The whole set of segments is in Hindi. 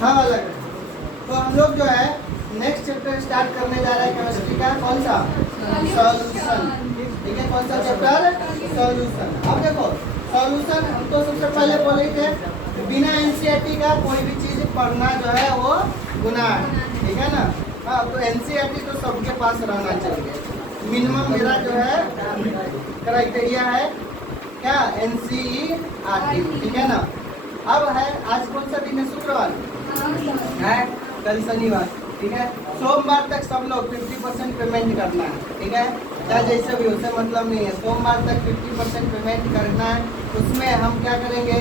हाँ अलग है। तो हम लोग जो है नेक्स्ट चैप्टर स्टार्ट करने जा रहे हैं केमिस्ट्री का। कौन सा? सॉल्यूशन। ठीक है, कौन सा चैप्टर? सॉल्यूशन। अब देखो सॉल्यूशन हम तो सबसे पहले बोले थे बिना एनसीईआरटी का कोई भी चीज पढ़ना जो है वो गुनाह है, ठीक है ना। हाँ, तो एनसीईआरटी तो सबके पास रहना चाहिए। मिनिमम मेरा जो है क्राइटेरिया है क्या? एनसीईआरटी, ठीक है ना। अब है आज कौन सा दिन है? शुक्रवार है, कल शनिवार, ठीक है। सोमवार तक सब लोग 50% पेमेंट करना है, ठीक है। चाहे जैसे भी उससे मतलब नहीं है, सोमवार तक 50% पेमेंट करना है। उसमें हम क्या करेंगे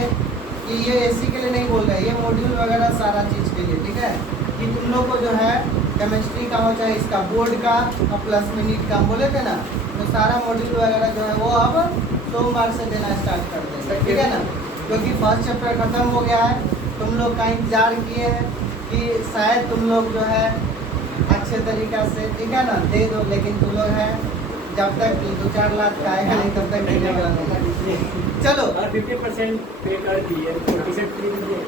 कि ये एसी के लिए नहीं बोल रहे, ये मॉड्यूल वगैरह सारा चीज़ के लिए, ठीक है। कि तुम लोग को जो है केमिस्ट्री का हो चाहे इसका बोर्ड का और प्लस मिनट का बोले थे ना, तो सारा मॉड्यूल वगैरह जो है वो अब सोमवार से देना स्टार्ट कर देंगे, ठीक है ना। क्योंकि फर्स्ट चैप्टर खत्म हो गया है, तुम लोग का इंतजार किए हैं कि शायद तुम लोग जो है अच्छे तरीक़ा से, ठीक है ना, दे दो। लेकिन तुम लोग है जब तक 2-4 लाख का आएगा नहीं तब तक देने का नहीं। चलो 50% पे कर दिए, टी-शर्ट फ्री दीजिए,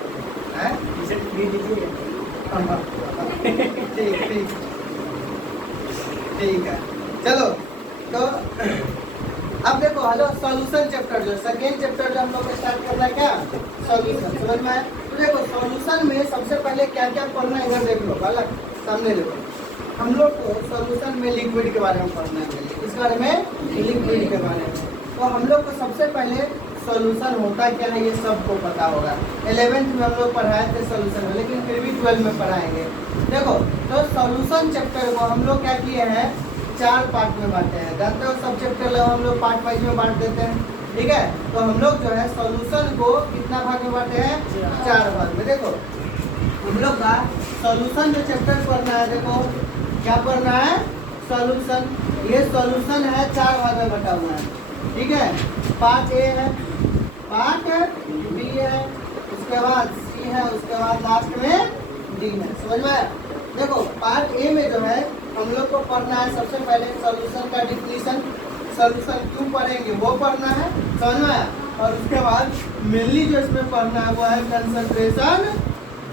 टी-शर्ट फ्री दीजिए। ठीक ठीक है, चलो। तो अब देखो हेलो सॉल्यूशन चैप्टर जो सेकेंड चैप्टर जो हम लोग स्टार्ट करना है क्या? सॉल्यूशन। समझ में आया? तो देखो सॉल्यूशन में सबसे पहले क्या क्या पढ़ना है इधर देख लो, अलग सामने देखो। हम लोग को सॉल्यूशन में लिक्विड के बारे में पढ़ना है। इस बारे में लिक्विड के बारे में तो हम लोग को सबसे पहले सॉल्यूशन होता क्या है ये सबको पता होगा। 11th में हम लोग पढ़ाए थे सॉल्यूशन में, लेकिन फिर भी 12 में पढ़ाएंगे। देखो तो सॉल्यूशन चैप्टर को हम लोग क्या किए हैं, 4 पार्ट में बांटे हैं। जानते हो सब चैप्टर लोग हम लोग पार्ट वाइज में बांट देते हैं, ठीक है। तो हम लोग जो है सॉल्यूशन को कितना भाग में बांटे हैं? 4 भाग में। देखो हम लोग का सॉल्यूशन जो चैप्टर पढ़ना है, देखो क्या पढ़ना है? सॉल्यूशन। ये सॉल्यूशन है 4 भाग में बटा हुआ है, ठीक है। पार्ट ए है, पार्ट बी है, उसके बाद सी है, उसके बाद लास्ट में डी है। समझ में आया? देखो पार्ट ए में जो है हम लोग को पढ़ना है सबसे पहले सॉल्यूशन का डिफिनीशन, सॉल्यूशन क्यों पढ़ेंगे वो पढ़ना है। समझ में आया? और उसके बाद मेनली जो इसमें पढ़ना है वो है कंसंट्रेशन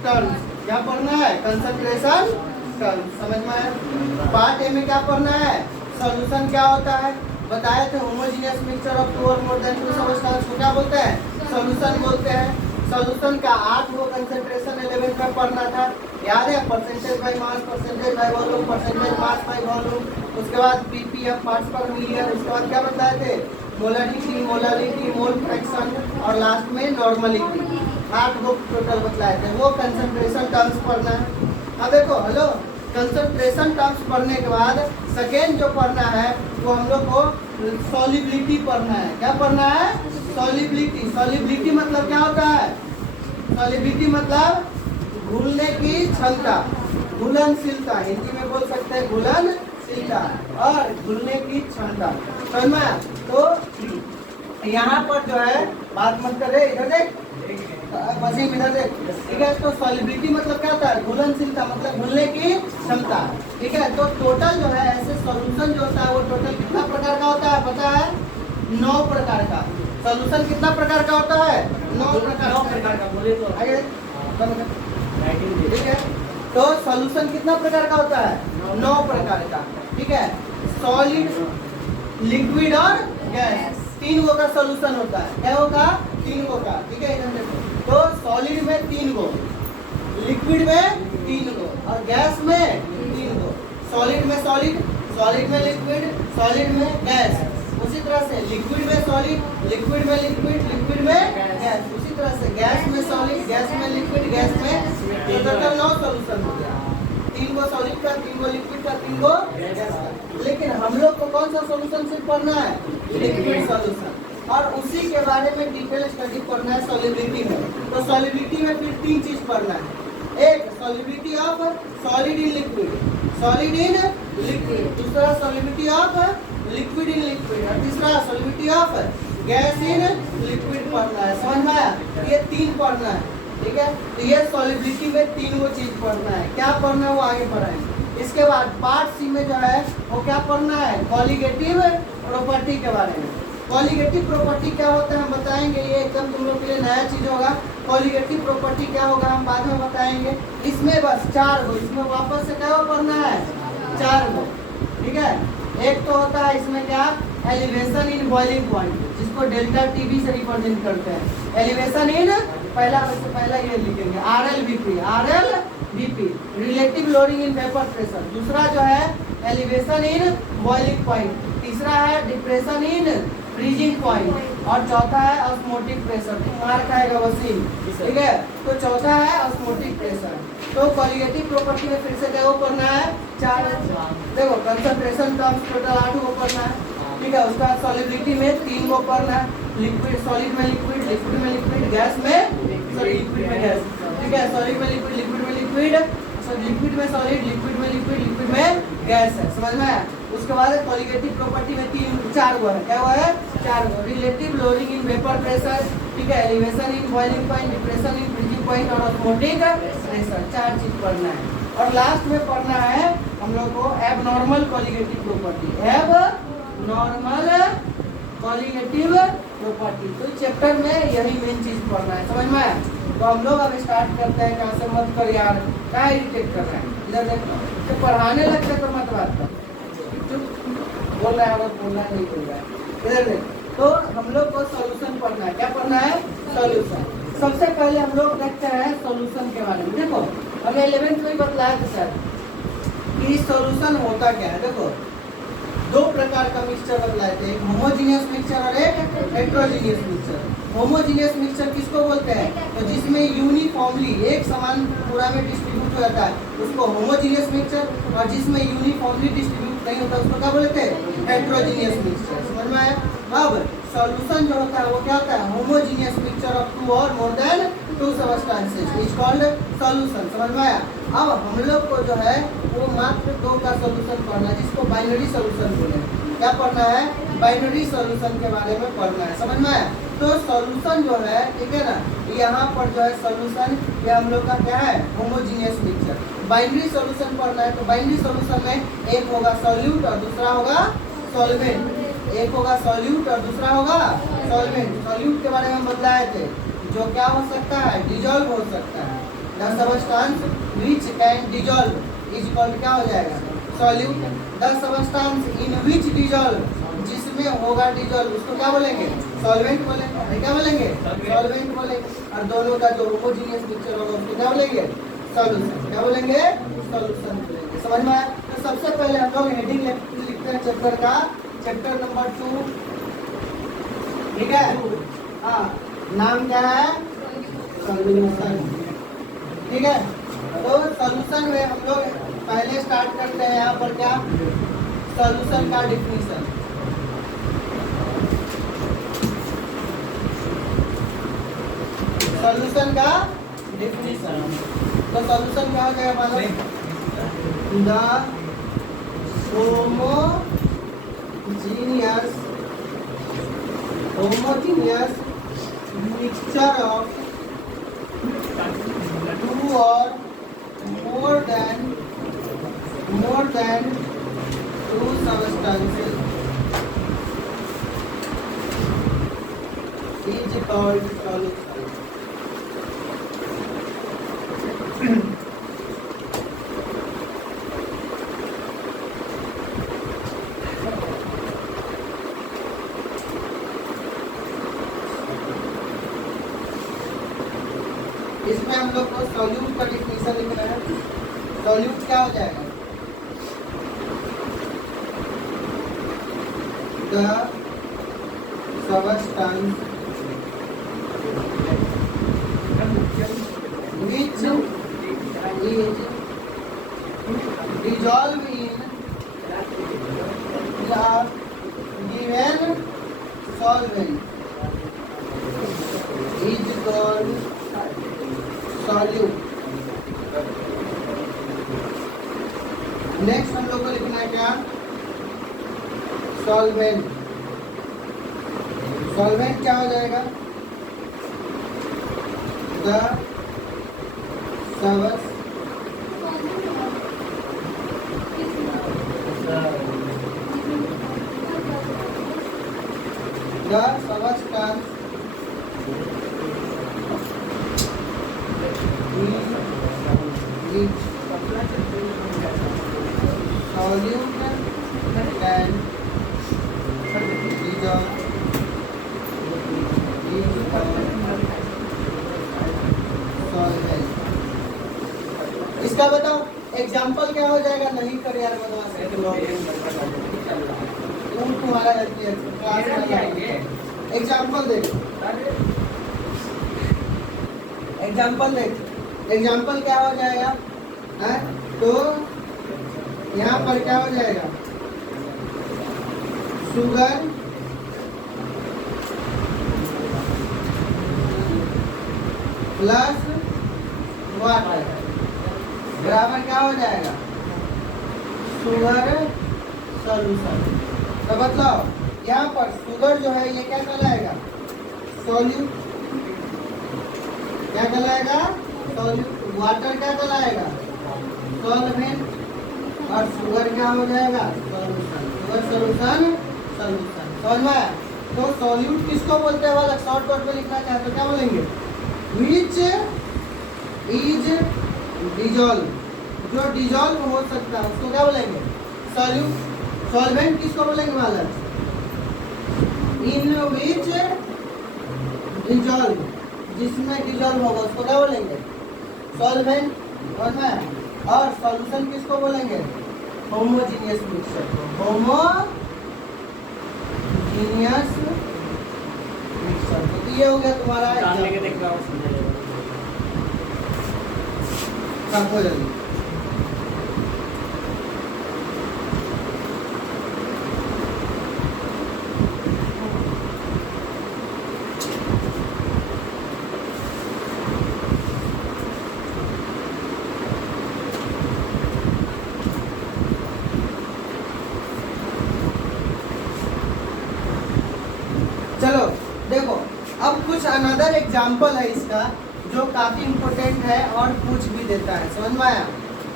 टर्म्स। क्या पढ़ना है? Concentration terms. समझ में आया? पार्ट ए में क्या पढ़ना है? सॉल्यूशन क्या होता है बताए थे, होमोजेनियस मिक्सचर ऑफ 2 और मोर देन 2 सब्सटेंस को क्या बोलते हैं? सॉल्यूशन बोलते हैं। सॉल्यूशन का 8 वो कंसंट्रेशन 11 में पढ़ना था, याद है? Percentage by mass, percentage by volume, percentage mass by volume, उसके बाद पीपीएफ पार्ट्स पर मिलियन, उसके बाद क्या बताए थे? मोलारिटी, मोलारिटी, मोल फ्रैक्शन और लास्ट में नॉर्मलिटी। 8 वो टोटल बतलाए थे, वो कंसंट्रेशन टर्म्स पढ़ना है। अब देखो हेलो कंसंट्रेशन टर्म्स पढ़ने के बाद सेकेंड जो पढ़ना है वो हम लोग को सॉल्युबिलिटी पढ़ना है। क्या पढ़ना है? सॉल्युबिलिटी। सॉल्युबिलिटी मतलब क्या होता है? सॉल्युबिलिटी मतलब घुलने की क्षमता, घुलनशीलता, हिंदी में बोल सकते हैं घुलनशीलता और घुलने की क्षमता। समझ में आया? तो यहाँ पर जो है बात मत कर रहे, इधर देख मशीन इधर देख, ठीक है। तो सॉल्युबिलिटी मतलब क्या होता है? घुलनशीलता मतलब घुलने की क्षमता, ठीक है। तो टोटल जो है ऐसे सॉल्यूशन जो होता है वो टोटल कितना प्रकार का होता है पता है? 9 प्रकार का। सॉल्यूशन कितना प्रकार का होता है? 9 प्रकार का। बोले तो ठीक है। तो सॉल्यूशन कितना प्रकार का होता है? 9 प्रकार का, ठीक है। सॉलिड, लिक्विड और गैस, 3 गो का सॉल्यूशन होता है। क्या होगा? 3 गो का, ठीक है। इधर देखो तो सॉलिड में 3 गो, लिक्विड में 3 गो और गैस में 3 गो। सॉलिड में सॉलिड, सॉलिड में लिक्विड, सॉलिड में गैस। उसी तरह से लिक्विड में सॉलिड, लिक्विड में लिक्विड, लिक्विड में गैस। उसी तरह से गैस में सॉलिड, गैस में लिक्विड, गैस में। तो टोटल 9 सॉल्यूशन हो गया। 3 गो सॉलिड का, 3 गो लिक्विड का, 3 गो गैस का। लेकिन हम लोग को कौन सा सॉल्यूशन सिर्फ पढ़ना है? Liquid solution. और उसी के बारे में डिटेल स्टडी पढ़ना है सॉल्युबिलिटी में। तो सॉल्युबिलिटी में फिर 3 चीज पढ़ना है। एक solubility of solid in liquid, solid in liquid. दूसरा solubility of liquid in liquid और तीसरा solubility of gas in liquid पढ़ना है। समझ में आया? ये 3 पढ़ना है, ठीक है। तो ये सॉल्युबिलिटी में 3 वो चीज पढ़ना है। क्या पढ़ना है वो आगे पढ़ाएंगे। इसके बाद पार्ट सी में जो है वो क्या पढ़ना है? कॉलिगेटिव प्रॉपर्टी के बारे में। कॉलिगेटिव प्रॉपर्टी क्या होता है हम बताएंगे, ये एकदम तुम लोग के लिए नया चीज होगा। कोलिगेटिव प्रॉपर्टी क्या होगा हम बाद में बताएंगे। इसमें बस 4 गो, इसमें वापस से क्या पढ़ना है 4 गो, ठीक है। एक तो होता है इसमें क्या एलिवेशन इन बॉइलिंग पॉइंट, जिसको डेल्टा टीबी से रिप्रेजेंट करते हैं। एलिवेशन इन पहला ये लिखेंगे RLVP relative lowering in vapour pressure. दूसरा जो है एलिवेशन इन बॉइलिंग पॉइंट, तीसरा है डिप्रेशन इन फ्रीजिंग पॉइंट और चौथा है ऑस्मोटिक प्रेशर। मार्क आएगा वसीम, ठीक है। तो चौथा है ऑस्मोटिक प्रेशर। तो कोलिगेटिव प्रॉपर्टी में फिर से क्या पढ़ना है 4। देखो कंसंट्रेशन टर्म्स टोटल 8 को पढ़ना है, ठीक है। उसका सॉलिबिलिटी में 3 को पढ़ना है, लिक्विड सॉलिड में लिक्विड, लिक्विड में लिक्विड, गैस में सॉरी लिक्विड में गैस, ठीक है। सॉलिड में लिक्विड, लिक्विड में लिक्विड, लिक्विड में सॉलिड, लिक्विड में लिक्विड, लिक्विड में गैस है, समझ में आया। उसके बाद कोलिगेटिव प्रॉपर्टी में 4 गो है, क्या हुआ है 4 गो। Relative lowering in vapour pressure, ठीक है। Elevation in boiling point, depression in freezing point और ऑस्मोटिक प्रेशर, 4 चीज पढ़ना है। और लास्ट में पढ़ना है हम लोग को abnormal colligative property, abnormal colligative property. तो चैप्टर में यही मेन चीज पढ़ना है, समझ में आया। तो हम लोग अब स्टार्ट करते हैं। कहाँ से मत कर यार, क्या इरिटेट कर रहे हैं, इधर देखो। तो पढ़ाने लगते तो मत बात कर, बोल रहा है और बोलना नहीं बोल रहा है, इधर देखो। तो हम लोग को सॉल्यूशन पढ़ना है, क्या पढ़ना है सॉल्यूशन। सबसे पहले हम लोग देखते हैं सॉल्यूशन के बारे में। देखो हमें 11th में बतलाया था सर कि सॉल्यूशन होता क्या है। देखो 2 प्रकार का मिक्सचर बतलाए थे, एक होमोजीनियस मिक्सचर और एक हेट्रोजीनियस मिक्सचर। होमोजीनियस मिक्सचर किसको बोलते हैं, तो जिसमें यूनिफॉर्मली एक समान पूरा में डिस्ट्रीब्यूट हो जाता है उसको होमोजीनियस मिक्सचर, और जिसमें यूनिफॉर्मली डिस्ट्रीब्यूट नहीं होता उसको क्या बोलते हैं हेट्रोजीनियस मिक्सचर, समझ में आया। अब सॉल्यूशन जो होता है वो क्या होता है होमोजीनियस मिक्सचर ऑफ 2 और more than 2 substances is called solution, समझ में आया। अब हम लोग को जो है वो मात्र 2 का सॉल्यूशन पढ़ना है, जिसको बाइनरी सॉल्यूशन बोले। क्या पढ़ना है बाइनरी सॉल्यूशन के बारे में पढ़ना है, समझ में आया। तो सॉल्यूशन जो है, ठीक है ना, यहाँ पर जो है सॉल्यूशन ये हम लोग का क्या है होमोजीनियस मिक्सचर। बाइनरी सॉल्यूशन पढ़ना है तो बाइनरी सॉल्यूशन में एक होगा सॉल्यूट और दूसरा होगा सॉल्वेंट। एक होगा सॉल्यूट और दूसरा होगा सॉल्वेंट। सॉल्यूट के बारे में बतलाए थे, जो क्या हो सकता है डिजॉल्व हो सकता है। The substance which can dissolve is called क्या हो जाएगा solute. The substance in which dissolve, जिसमें होगा डिजॉल्व उसको क्या बोलेंगे सॉल्वेंट बोलेंगे, क्या बोलेंगे सॉल्वेंट बोलेंगे। और दोनों का जो होमोजीनियस मिक्सचर होगा उसको क्या बोलेंगे सॉल्यूशन, क्या बोलेंगे सॉल्यूशन बोलेंगे, समझ में आया। तो सबसे पहले हम लोग हेडिंग लिखते हैं चैप्टर का, चैप्टर नंबर 2, ठीक है। हाँ नाम क्या है सॉल्यूशन, ठीक है। तो सॉल्यूशन में हम लोग पहले स्टार्ट करते हैं यहाँ पर क्या सॉल्यूशन का डिफिनीशन। सॉल्यूशन का डिफिनीशन, तो सॉल्यूशन क्या हो जाएगा मालूम, the homogeneous mixture of 2 or more than 2 substances is called solution. इसमें हम लोग को सॉल्यूट का डिफिनीशन लिखना है। सॉल्यूट क्या हो जाएगा the substance which is dissolved in the given solvent is called solute। Next हम लोग को लिखना है क्या सॉल्वेंट। सॉल्वेंट क्या हो जाएगा the substance solute can dissolve solvent। इसका बताओ एग्जाम्पल क्या हो जाएगा? नहीं कर यार बदमाश तुम्हारा रहती है क्लास में। एग्जाम्पल देख, एग्जाम्पल देख, एग्जाम्पल क्या हो जाएगा है? तो यहाँ पर क्या हो जाएगा? शुगर प्लस वाटर बराबर क्या हो जाएगा? Sugar solution. तो बताओ यहाँ पर शुगर जो है ये क्या कहलाएगा? सॉल्यूट। क्या कहलाएगा? सॉल्यूट। वाटर क्या कहलाएगा? सॉल्वेंट। और शुगर क्या हो जाएगा? सॉल्यूशन। Sugar solution solution. समझ में आया? तो सॉल्यूट किसको बोलते हैं? वाला शॉर्ट कट में लिखना चाहते हो क्या बोलेंगे? Which is dissolve. जो डिजॉल्व हो सकता है उसको क्या बोलेंगे? सॉल्यूट। सॉल्वेंट किसको बोलेंगे? वाला इन विच डिजॉल्व, जिसमें डिजॉल्व होगा उसको क्या बोलेंगे? सॉल्वेंट। और सॉल्यूशन किसको बोलेंगे? Homogeneous mixture. Homogeneous mixture. तो ये हो गया तुम्हारा हो जल्दी। चलो देखो अब कुछ अनदर एग्जाम्पल है इसका जो काफी इम्पोर्टेंट है और पूछ भी देता है। समझ में आया?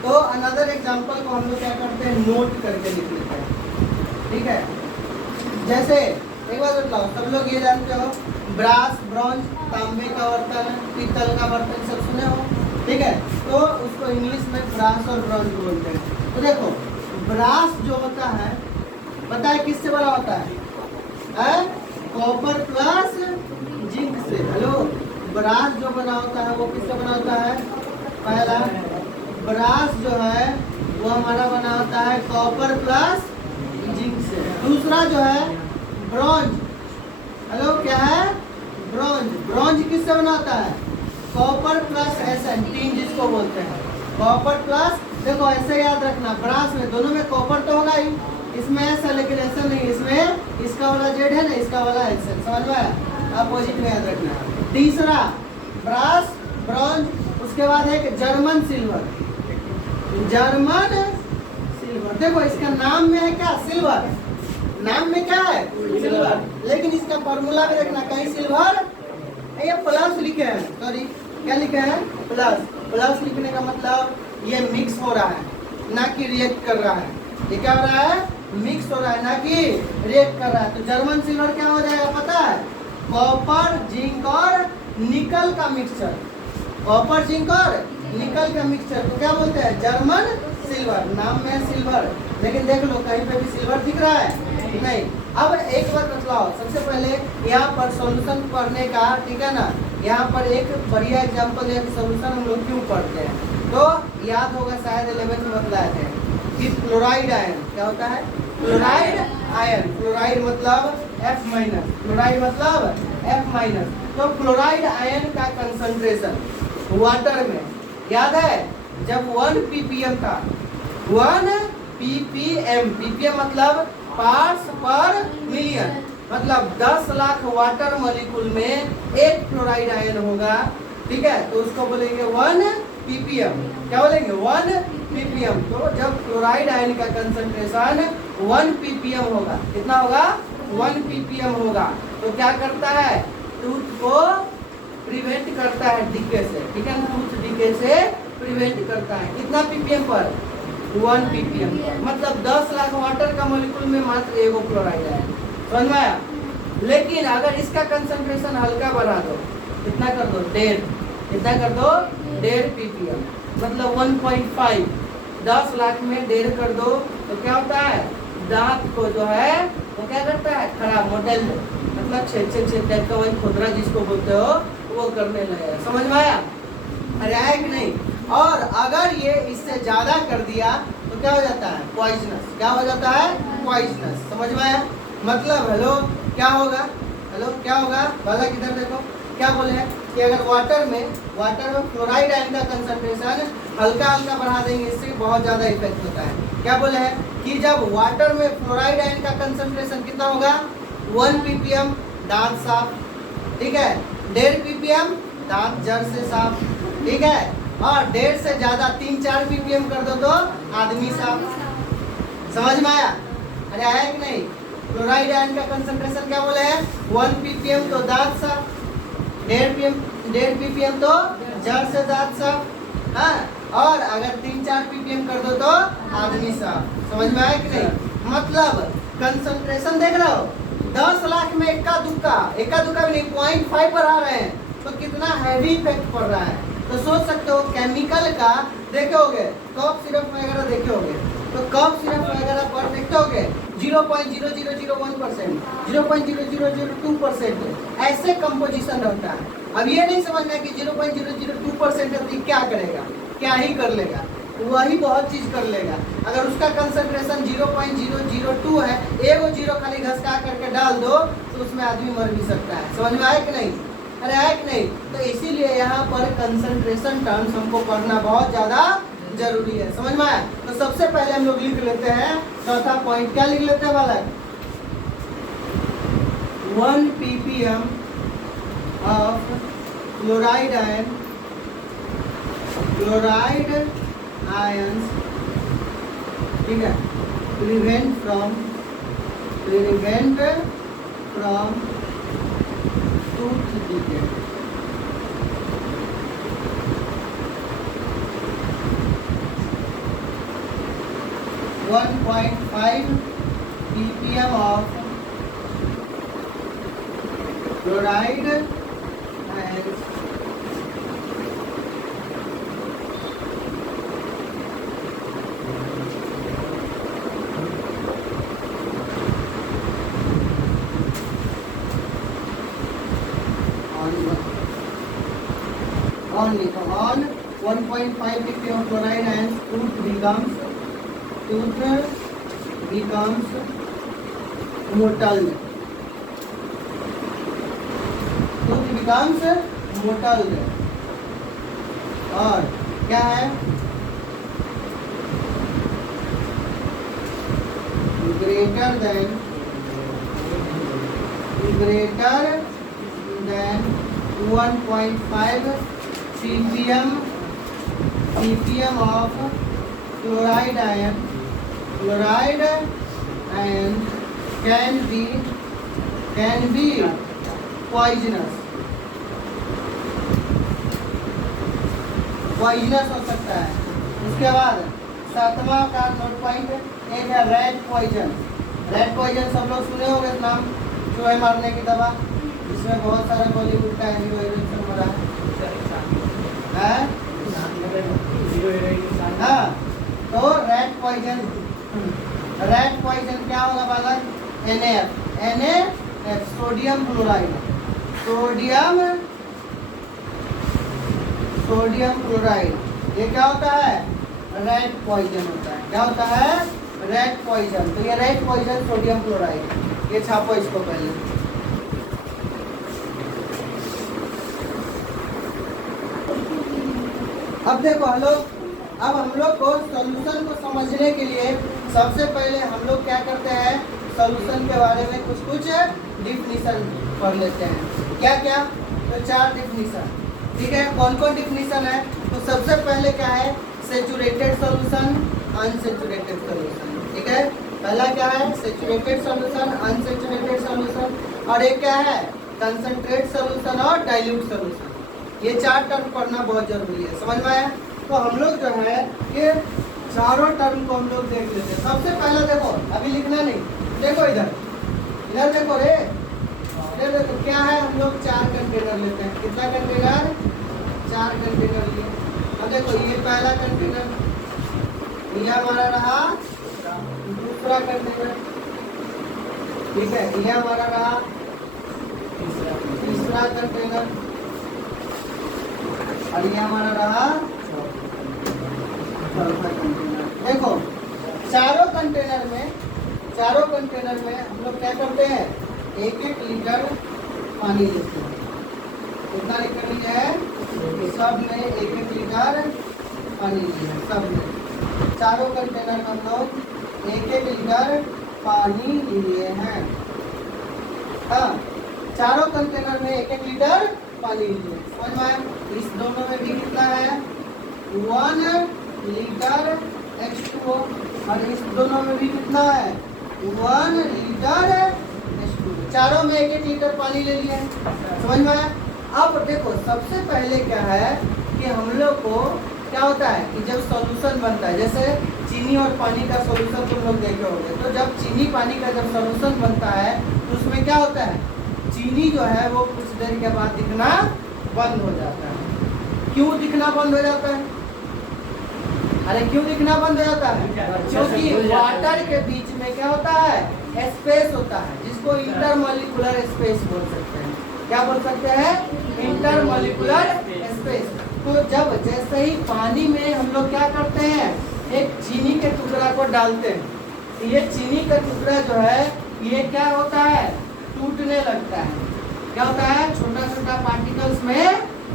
तो अनदर एग्जाम्पल को हम लोग क्या करते हैं? नोट करके लिख लेते हैं। ठीक है, जैसे एक बार बताओ, सब लोग ये जानते हो ब्रास, ब्रॉन्ज, तांबे का बर्तन, पीतल का बर्तन सब सुने हो। ठीक है, तो उसको इंग्लिश में ब्रास और ब्रॉन्ज बोलते हैं। तो देखो ब्रास जो होता है पता है किससे बना होता है? कॉपर प्लस जिंक से। हेलो, ब्रास जो बना होता है वो किससे बना होता है? पहला ब्रास जो है वो हमारा बना होता है कॉपर प्लस जिंक से। दूसरा जो है ब्रॉन्ज। हेलो, क्या है? ब्रॉन्ज। ब्रॉन्ज किससे बना होता है? कॉपर प्लस Sn, टीन जिसको बोलते हैं। कॉपर प्लस, देखो ऐसे याद रखना, ब्रास में दोनों में कॉपर तो होगा ही, इसमें ऐसा लेकिन ऐसा नहीं, इसमें इसका वाला जेड है ना, इसका वाला Sn। समझ में आया? अपोजिट में याद रखना। तीसरा ब्रास, ब्रॉन्ज, उसके बाद है जर्मन सिल्वर। जर्मन सिल्वर, देखो इसका नाम में है क्या? सिल्वर। नाम में क्या है? सिल्वर। लेकिन इसका फॉर्मूला भी देखना, कहीं सिल्वर ये प्लस लिखे हैं, सॉरी क्या लिखे हैं? प्लस। प्लस लिखने का मतलब ये मिक्स हो रहा है ना कि रिएक्ट कर रहा है। ये क्या हो रहा है? मिक्स हो रहा है ना कि रिएक्ट कर रहा है। तो जर्मन सिल्वर क्या हो जाएगा पता है? कॉपर, जिंक और निकल का मिक्सचर। कॉपर, जिंक और निकल का मिक्सचर तो क्या बोलते हैं? German silver. नाम में है सिल्वर, लेकिन देख लो कहीं पे भी सिल्वर दिख रहा है? नहीं। अब एक बात बतलाओ, सबसे पहले यहाँ पर सॉल्यूशन पढ़ने का, ठीक है ना, यहाँ पर एक बढ़िया एग्जांपल है कि सॉल्यूशन हम लोग क्यों पढ़ते हैं। तो याद होगा शायद 11th में बतलाए थे कि क्लोराइड आयन क्या होता है? Chloride ion. क्लोराइड मतलब F-, क्लोराइड मतलब F-। तो क्लोराइड आयन का कंसंट्रेशन वाटर में याद है जब 1 ppm था, 1 ppm, ppm मतलब पार्ट्स पर मिलियन, मतलब 10 लाख वाटर मॉलिक्यूल में एक क्लोराइड आयन होगा। ठीक है, तो उसको बोलेंगे 1 ppm। क्या बोलेंगे? 1 ppm। तो जब क्लोराइड आयन का कंसंट्रेशन 1 ppm होगा, कितना होगा? 1 ppm होगा। तो क्या करता है? टूथ को प्रिवेंट करता है डिके से। ठीक है, टूथ डिके से प्रिवेंट करता है। कितना ppm पर? 1 ppm पर। मतलब 10 लाख वाटर का मॉलिक्यूल में मात्र एगो क्लोराइड है। समझ में आया? लेकिन अगर इसका कंसंट्रेशन हल्का बढ़ा दो, कितना कर दो? 1.5, कितना कर दो 1.5 ppm, मतलब 1.5। 10 लाख में 1.5 कर दो तो क्या होता है, दांत को जो है वो क्या करता है, खराब मॉडल, मतलब छेद टाइप का, वही खुदरा जिसको बोलते हो वो करने लगेगा। समझ में आया? अरे आया कि नहीं? और अगर ये इससे ज्यादा कर दिया तो क्या हो जाता है, पॉइजनस। क्या हो जाता है, पॉइजनस। समझ में आया? मतलब हेलो क्या होगा, हेलो क्या होगा, बालक इधर देखो क्या बोले हैं कि अगर वाटर में फ्लोराइड आयन का कंसंट्रेशन हल्का हल्का बढ़ा देंगे, इससे बहुत ज्यादा इफेक्ट होता है। क्या बोले हैं कि जब वाटर में फ्लोराइड आयन का कंसंट्रेशन कितना होगा, 1 ppm दांत साफ, ठीक है, 1.5 ppm दांत जड़ से साफ, ठीक है, और 1.5 से ज्यादा 3-4 ppm कर दो तो आदमी साफ। समझ में आया? अरे आया कि नहीं? क्लोराइड आयन का कंसंट्रेशन क्या बोले हैं, 1 ppm तो दांत साफ, 1.5 ppm तो जड़ से दांत साफ, हाँ, और अगर 3-4 ppm कर दो तो आदमी साफ। समझ में आया कि नहीं? मतलब कंसंट्रेशन देख रहे हो, 10 लाख में इक्का दुक्का भी नहीं, 0.5 बढ़ा रहे हैं तो कितना हैवी इफेक्ट पड़ रहा है। तो सोच सकते हो केमिकल का, देखे होगे कफ सिरप वगैरह देखे होगे, तो कफ सिरप वगैरह पर देखते होगे 0.0001%, 0.0002% ऐसे कंपोजिशन रहता है। अब ये नहीं समझना कि 0.002% क्या करेगा, क्या ही कर लेगा, वही बहुत चीज कर लेगा। अगर उसका कंसंट्रेशन 0.002 है, एगो जीरो खाली घसका करके डाल दो तो उसमें आदमी मर भी सकता है। समझ में आया कि नहीं? अरे आया कि नहीं? तो इसीलिए यहाँ पर कंसंट्रेशन टर्म्स हमको पढ़ना बहुत ज्यादा जरूरी है। समझ में आया? तो सबसे पहले हम लोग लिख लेते हैं चौथा पॉइंट, क्या लिख लेते हैं बालक, 1 ppm ऑफ क्लोराइड आयंस, ठीक है, prevent from tooth decay. One 1.5 ppm of chloride and on 1.5 ppm of chloride and tooth becomes mottled. Tooth becomes mottled. और क्या है, greater than 1.5 ppm of chloride ion can be poisonous हो सकता है। उसके बाद सातवां का नोट पॉइंट एक है रेड पॉइजन। रेड पॉइजन सब लोग सुने होंगे नाम, चूहे मारने की दवा, जिसमें बहुत सारे बॉलीवुड का हीरो हीरोइन सब मरा है। हाँ, तो रेड पॉइजन क्या होगा बालक, NaF, sodium chloride, sodium chloride, ये क्या होता है, रेड पॉइजन होता है। क्या होता है, रेड पॉइजन। तो ये रेड पॉइजन सोडियम क्लोराइड, ये छापो इसको पहले। अब देखो हेलो, अब हम लोग को सॉल्यूशन को समझने के लिए सबसे पहले हम लोग क्या करते हैं, सॉल्यूशन के बारे में कुछ डिफिनीशन पढ़ लेते हैं। क्या क्या, तो 4 डिफिनीशन, ठीक है। कौन कौन डिफिनीशन है, तो सबसे पहले क्या है, सेचुरेटेड सॉल्यूशन, अनसेचुरेटेड सॉल्यूशन, ठीक है। पहला क्या है, सेचुरेटेड सॉल्यूशन, अनसेचुरेटेड सॉल्यूशन, और एक क्या है, कंसंट्रेट सॉल्यूशन और डाइल्यूट सॉल्यूशन। ये 4 टर्म पढ़ना बहुत जरूरी है। समझ में आया? तो हम लोग जो है ये चारों टर्म को हम लोग देख लेते हैं। सबसे पहले देखो, अभी लिखना नहीं, देखो इधर देखो रे, देखो क्या है, हम लोग 4 कंटेनर लेते हैं। कितना कंटेनर, 4 कंटेनर लिए। अब देखो ये पहला कंटेनर, ये हमारा रहा दूसरा कंटेनर, ठीक है, ये हमारा रहा तीसरा कंटेनर, और ये हमारा रहा चौथा कंटेनर। देखो चारों कंटेनर में हम लोग क्या करते हैं, 1-1 लीटर पानी लेते हैं। कितना लीटर लिया है, सब में 1-1 लीटर पानी लिया है, सब में चारों कंटेनर में हम लोग 1-1 लीटर पानी लिए हैं। हाँ, चारों कंटेनर में 1-1 लीटर पानी लिए, समझ में आया। इस दोनों में भी कितना है, 1 लीटर H2O, और इस दोनों में भी कितना है, 1 लीटर H2O। चारों में 1-1 लीटर पानी ले लिया है, समझ में आया। अब देखो सबसे पहले क्या है कि हम लोग को क्या होता है कि जब सॉल्यूशन बनता है, जैसे चीनी और पानी का सॉल्यूशन तुम लोग देखे होंगे, तो जब चीनी पानी का जब सॉल्यूशन बनता है तो उसमें क्या होता है, चीनी जो है वो कुछ देर के बाद दिखना बंद हो जाता है। क्यों दिखना बंद हो जाता है, अरे क्यों दिखना बंद हो जाता है, क्योंकि वाटर के बीच में क्या होता है, स्पेस होता है, जिसको इंटरमॉलिक्यूलर स्पेस बोल सकते हैं। क्या बोल सकते हैं, इंटरमॉलिक्यूलर स्पेस। तो जब जैसे ही पानी में हम लोग क्या करते हैं, एक चीनी के टुकड़ा को डालते हैं, तो ये चीनी का टुकड़ा जो है ये क्या होता है, टूटने लगता है। क्या होता है, छोटा छोटा पार्टिकल्स में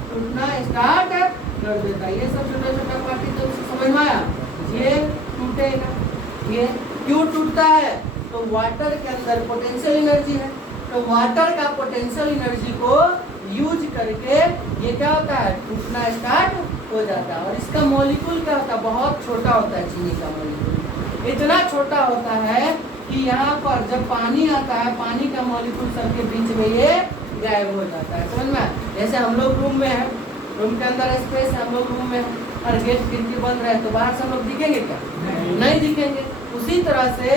टूटना स्टार्ट कर देता है। ये सब छोटा छोटा पार्टिकल्स समझ में आया, ये टूटेगा। ये क्यों टूटता है, तो वाटर के अंदर पोटेंशियल एनर्जी है, तो वाटर का पोटेंशियल एनर्जी को यूज करके ये क्या होता है, टूटना स्टार्ट हो जाता है। और इसका मॉलिक्यूल क्या होता है, बहुत छोटा होता है। चीनी का मॉलिक्यूल इतना छोटा होता है कि यहाँ पर जब पानी आता है, पानी का मॉलिक्यूल सबके बीच में ये गायब हो जाता है, समझ में। जैसे हम लोग रूम में है, रूम के अंदर स्पेस है, हम लोग रूम में है और गेट खिड़की बंद रहे तो बाहर से हम लोग दिखेंगे क्या, नहीं दिखेंगे। उसी तरह से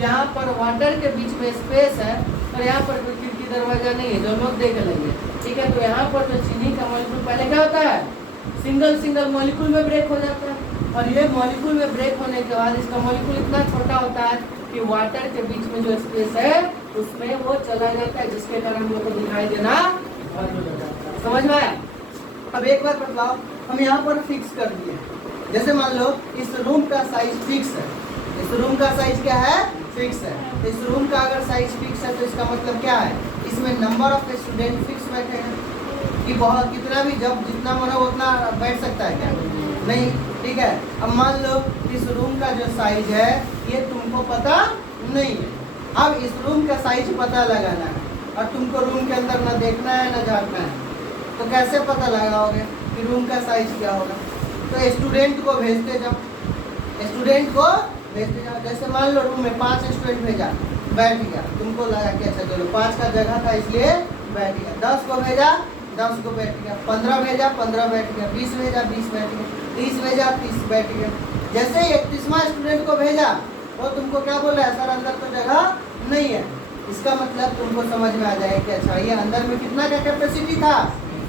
यहाँ पर वाटर के बीच में स्पेस है और यहाँ पर कोई खिड़की दरवाजा नहीं है जो लोग देख लेंगे, ठीक है। तो यहाँ पर जो चीनी का मॉलिक्यूल पहले क्या होता है, सिंगल सिंगल मॉलिक्यूल में ब्रेक हो जाता है, और ये मॉलिक्यूल में ब्रेक होने के बाद इसका मॉलिक्यूल इतना छोटा होता है कि वाटर के बीच में जो स्पेस है उसमें वो चला जाता है, जिसके कारण हम लोग को दिखाई देना बंद हो जाता है, समझ में आया। अब एक बार बतलाओ, हम यहाँ पर फिक्स कर दिए, जैसे मान लो इस रूम का साइज फिक्स है, इस रूम का साइज क्या है, फिक्स है। इस रूम का अगर साइज फिक्स है तो इसका मतलब क्या है, इसमें नंबर ऑफ स्टूडेंट फिक्स बैठेगा कि बहुत कितना भी जब जितना मन हो उतना बैठ सकता है क्या, नहीं, ठीक है। अब मान लो इस रूम का जो साइज है ये तुमको पता नहीं है, अब इस रूम का साइज पता लगाना है और तुमको रूम के अंदर ना देखना है ना झाँकना है, तो कैसे पता लगाओगे कि रूम का साइज क्या होगा। तो स्टूडेंट को भेजते जाओ, स्टूडेंट को भेजते जाओ। जैसे मान लो रूम में 5 स्टूडेंट भेजा, बैठ गया, तुमको लगा कि अच्छा चलो 5 का जगह था इसलिए बैठ गया। 10 को भेजा, 10 को बैठ गया। 15 भेजा, 15 बैठ गया। 20 भेजा, 20 बैठ गया। 30 भेजा, 30 बैठ गया। जैसे ही 31वां स्टूडेंट को भेजा वो तुमको क्या बोल रहा है, सर अंदर तो जगह नहीं है। इसका मतलब तुमको समझ में आ जाएगा कि अच्छा ये अंदर में कितना का कैपेसिटी था,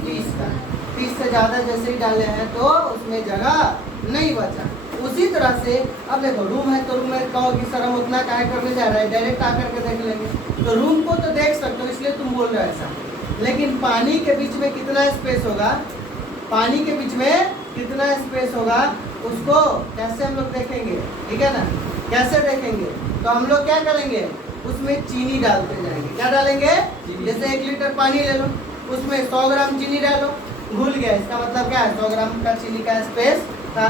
30 का। 30 से ज़्यादा जैसे ही डाले हैं तो उसमें जगह नहीं बचा। उसी तरह से अब देखो रूम है तो रूम में कहो कि सर हम उतना काहे करने जा रहे हैं, डायरेक्ट आकर के देख लेंगे। तो रूम को तो देख सकते हो इसलिए तुम बोल रहे हो ऐसा, लेकिन पानी के बीच में कितना स्पेस होगा, पानी के बीच में कितना स्पेस होगा उसको कैसे हम लोग देखेंगे, ठीक है ना। कैसे देखेंगे, तो हम लोग क्या करेंगे, उसमें चीनी डालते जाएंगे। क्या डालेंगे, जैसे 1 लीटर पानी ले लो, उसमें 100 ग्राम चीनी डालो, घुल गया, इसका मतलब क्या है 100 ग्राम का चीनी का स्पेस था।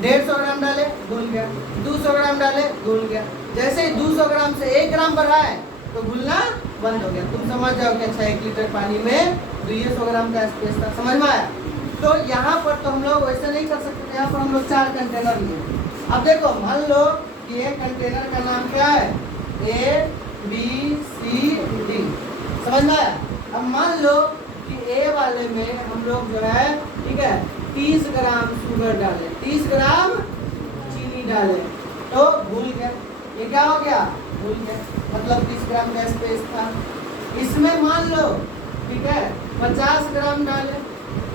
150 ग्राम डाले, घुल गया। 200 ग्राम डाले, घुल गया। जैसे ही 200 ग्राम से 1 ग्राम बढ़ा है तो घुलना बंद हो गया। तुम समझ जाओ कि अच्छा 1 लीटर पानी में 200 ग्राम का स्पेस था, समझ में आया। तो यहाँ पर तो हम लोग वैसे नहीं कर सकते, यहाँ पर हम लोग 4 कंटेनर लिए। अब देखो मान लो कि ये कंटेनर का नाम क्या है, A B C D, समझ में आया। अब मान लो कि A वाले में हम लोग जो है, ठीक है, 30 ग्राम शुगर डाले, 30 ग्राम चीनी डाले तो भूल गया। ये क्या हो गया, भूल गया, मतलब 30 ग्राम का स्पेस था। इसमें मान लो, ठीक है, 50 ग्राम डाले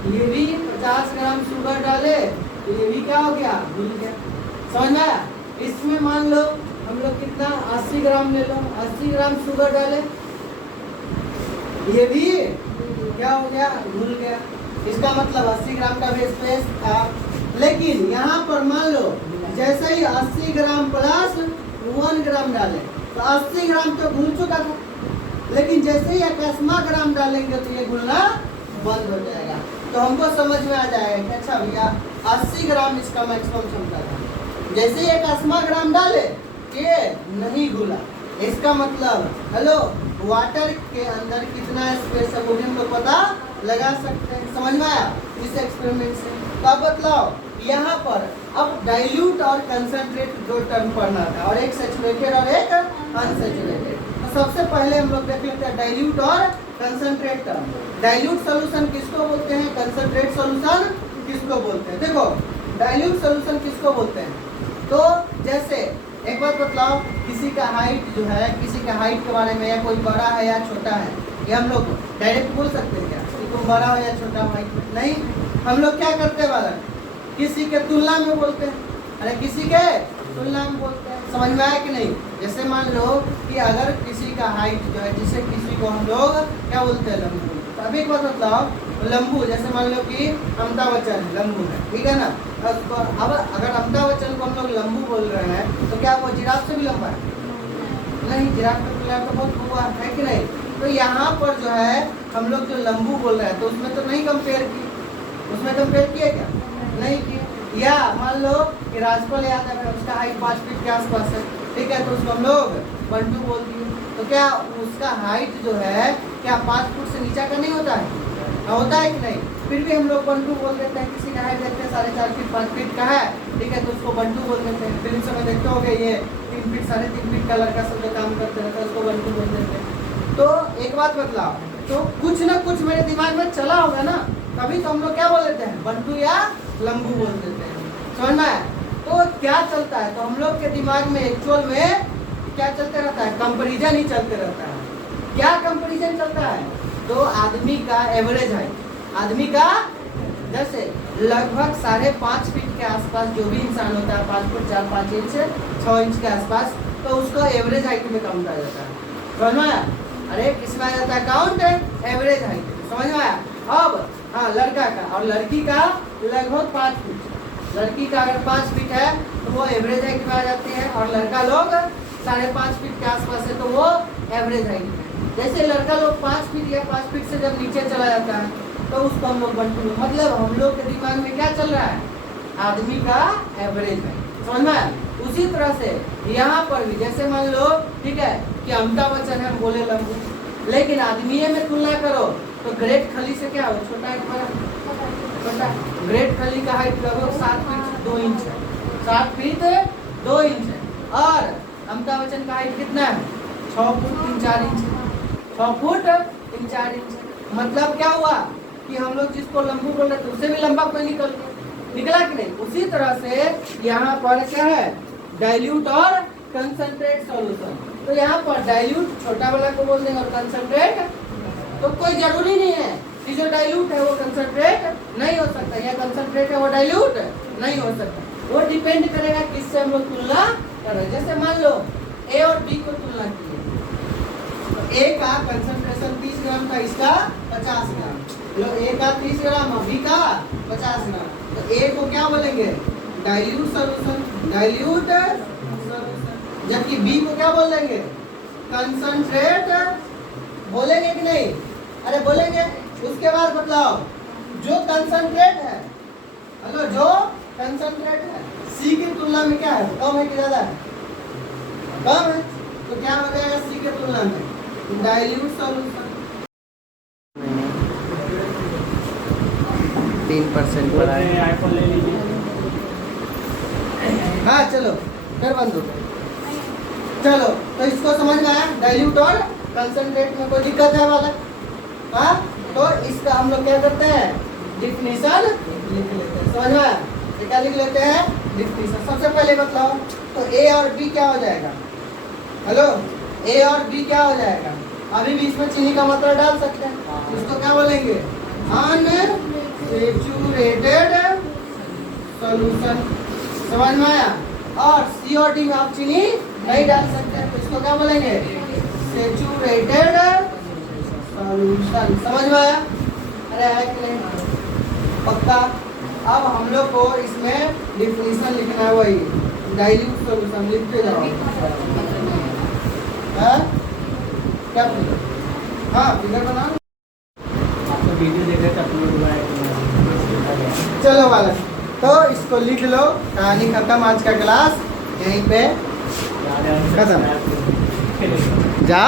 ये भी 50 ग्राम शुगर डाले तो ये भी क्या हो गया, घुल गया। समझ में आया? इसमें मान लो हम लोग कितना 80 ग्राम ले लो, 80 ग्राम शुगर डाले, ये भी क्या हो गया, घुल गया। इसका मतलब 80 ग्राम का भी स्पेस था। लेकिन यहाँ पर मान लो जैसे ही 80 ग्राम प्लस 1 ग्राम डाले तो 80 ग्राम तो घुल चुका था, लेकिन जैसे ही 81 ग्राम डालेंगे तो ये घुलना बंद हो जाएगा। तो हमको समझ में आ जाएगा कि अच्छा भैया 80 ग्राम इसका मैक्सिमम क्षमता था। जैसे ही 81 ग्राम डाले ये नहीं घुला, इसका मतलब हेलो वाटर के अंदर कितना स्पेस है वो भी हम लोग पता लगा सकते हैं। समझ में आया इस एक्सपेरिमेंट से? तो अब बतलाओ यहाँ पर अब डाइल्यूट और कंसंट्रेट दो टर्म पढ़ना था, और एक सैचुरेटेड और एक अनसैचुरेटेड। तो सबसे पहले हम लोग देख लेते हैं डाइल्यूट और कंसंट्रेट टर्म। डाइल्यूट सॉल्यूशन किसको बोलते हैं, कंसंट्रेट सॉल्यूशन किसको बोलते हैं? देखो डाइल्यूट सॉल्यूशन किसको बोलते हैं, तो जैसे एक बात बतलाओ, किसी का हाइट जो है, किसी का हाइट के बारे में या कोई बड़ा है या छोटा है, ये हम लोग डायरेक्ट बोल सकते हैं क्या कि तुम बड़ा हो या छोटा हो हाइट में? नहीं, हम लोग क्या करते हैं बालक, किसी के तुलना में बोलते हैं। अरे किसी के तुलना में बोलते हैं। समझ में आया कि नहीं? जैसे मान लो कि अगर किसी का हाइट जो है, जिसे किसी को हम लोग क्या बोलते हैं, लंबू। तो अभी एक बात बताओ, लंबू जैसे मान लो कि अमिताभ बच्चन लंबू है, ठीक है ना? अब अगर अमिताभ बच्चन को हम लोग लंबू बोल रहे हैं तो क्या वो जिराफ से भी लंबा है? नहीं, जिराफ का तुलना तो बहुत हुआ है कि नहीं? तो यहाँ पर जो है हम लोग जो लंबू बोल रहे हैं तो उसमें तो नहीं कंपेयर की, उसमें कंपेयर किए क्या? नहीं किए। या मान लो कि राजपाल यादव है, उसका हाइट 5 फीट के आसपास है, ठीक है, तो उसको हम लोग बंटू बोल दिए। तो क्या उसका हाइट जो है क्या 5 फुट से नीचे का नहीं होता है? होता है कि नहीं? फिर भी हम लोग बंटू बोल देते हैं। किसी का हाइट देखते हैं 4.5 फीट 5 फीट का है, ठीक है, तो उसको बंटू बोल देते हैं। फिर इस समय देखते हो गए ये 3 फीट 3.5 फीट का लड़का सब जो काम करते रहते हैं उसको बंटू बोल देते हैं। तो एक बात बतलाओ, तो कुछ ना कुछ मेरे दिमाग में चला होगा ना, तभी तो हम लोग क्या बोल देते हैं, बंटू या लंबू बोल देते हैं। समझ में? तो क्या चलता है, तो हम लोग के दिमाग में एक्चुअल में क्या चलते रहता है, कंपैरिजन ही चलते रहता है। क्या कंपैरिजन चलता है? तो आदमी का एवरेज है, आदमी का जैसे लगभग 5.5 फीट के आसपास जो भी इंसान होता है, 5 फुट 4-5 इंच 6 इंच के आसपास, तो उसको एवरेज हाइट में काउंट किया जाता है। समझ में आया? अरे किसमें आ जाता है काउंट, एवरेज हाइट। समझ में आया? अब हाँ लड़का का और लड़की का लगभग 5 फीट, लड़की का अगर 5 फीट है तो वो एवरेज हाइट में आ जाती है, और लड़का लोग 5.5 फीट के आसपास है तो वो एवरेज हाइट में। जैसे लड़का लोग 5 फीट या 5 फीट से जब नीचे चला जाता है तो उसको हम लोग बंटू, मतलब हम लोग के दिमाग में क्या चल रहा है, आदमी का एवरेज है। समझ में आया? उसी तरह से यहाँ पर भी जैसे मान लो ठीक है कि अमिताभ बच्चन है, हम बोले लंबू, लेकिन आदमी में तुलना करो तो ग्रेट खली से क्या हो, छोटा है बड़ा? छोटा। ग्रेट खली का हाइट लगभग 7 फीट 2 इंच है, 7 फीट 2 इंच है, और अमिताभ बच्चन का हाइट कितना है, 6 फुट 3-4 इंच, 6 फुट 3-4 इंच। मतलब क्या हुआ कि हम लोग जिसको लंबू बोल रहे थे उससे भी लंबा कोई निकला कि नहीं? उसी तरह से यहाँ पर क्या है, डाइल्यूट और कंसंट्रेट सॉल्यूशन। तो यहाँ पर डाइल्यूट छोटा वाला को बोल देंगे और कंसंट्रेट तो कोई जरूरी नहीं है कि जो डाइल्यूट है वो कंसंट्रेट नहीं हो सकता, या कंसंट्रेट है वो डाइल्यूट नहीं हो सकता। वो डिपेंड करेगा किससे हम लोग तुलना कर रहे हैं। जैसे मान लो ए और बी को तुलना की, तो ए का कंसंट्रेशन 30 ग्राम था, इसका 50 ग्राम, लो ए का 30 ग्राम और बी का 50 ग्राम, तो ए को क्या बोलेंगे, डाइल्यूट सॉल्यूशन, डाइल्यूट सॉल्यूशन। जबकि बी को क्या बोल देंगे, कंसंट्रेट बोलेंगे कि नहीं? अरे बोलेंगे। उसके बाद बतलाओ जो कंसंट्रेट है, हेलो जो कंसंट्रेट है सी की तुलना में क्या है, कम है कि ज्यादा है? कम है, तो क्या हो जाएगा सी के तुलना में, डाइल्यूट सॉल्यूशन। 3% पर आए, आईफोन ले लीजिए। हाँ चलो फिर बंद हो गया। चलो तो इसको समझ में आया, डाइल्यूट और कंसंट्रेट में कोई दिक्कत है वाला? हाँ, तो इसका हम लोग क्या करते हैं, डिफिनीशन लिख लेते हैं। समझ में आया? क्या लिख लेते हैं, डिफिनीशन। सबसे पहले बताओ तो ए और बी क्या हो जाएगा, हेलो ए और बी क्या हो जाएगा? अभी भी इसमें चीनी का मात्रा डाल सकते हैं, इसको क्या बोलेंगे, सेचुरेटेड सॉल्यूशन। समझ में आया? और सी और डी में आप चीनी नहीं डाल सकते, तो इसको क्या बोलेंगे? Saturated solution. समझ में आया? अरे है कि नहीं? पक्का? अब हम लोग को इसमें डिफिनीशन लिखना है, वही डाइल्यूट सॉल्यूशन। लिखते जाओ। है? क्या फिगर? हाँ फिगर बनाओ। आपका वीडियो देख रहे थे, अपलोड हुआ है। चलो बालक, तो इसको लिख लो। कहानी खत्म, आज का क्लास यहीं पे खत्म। जा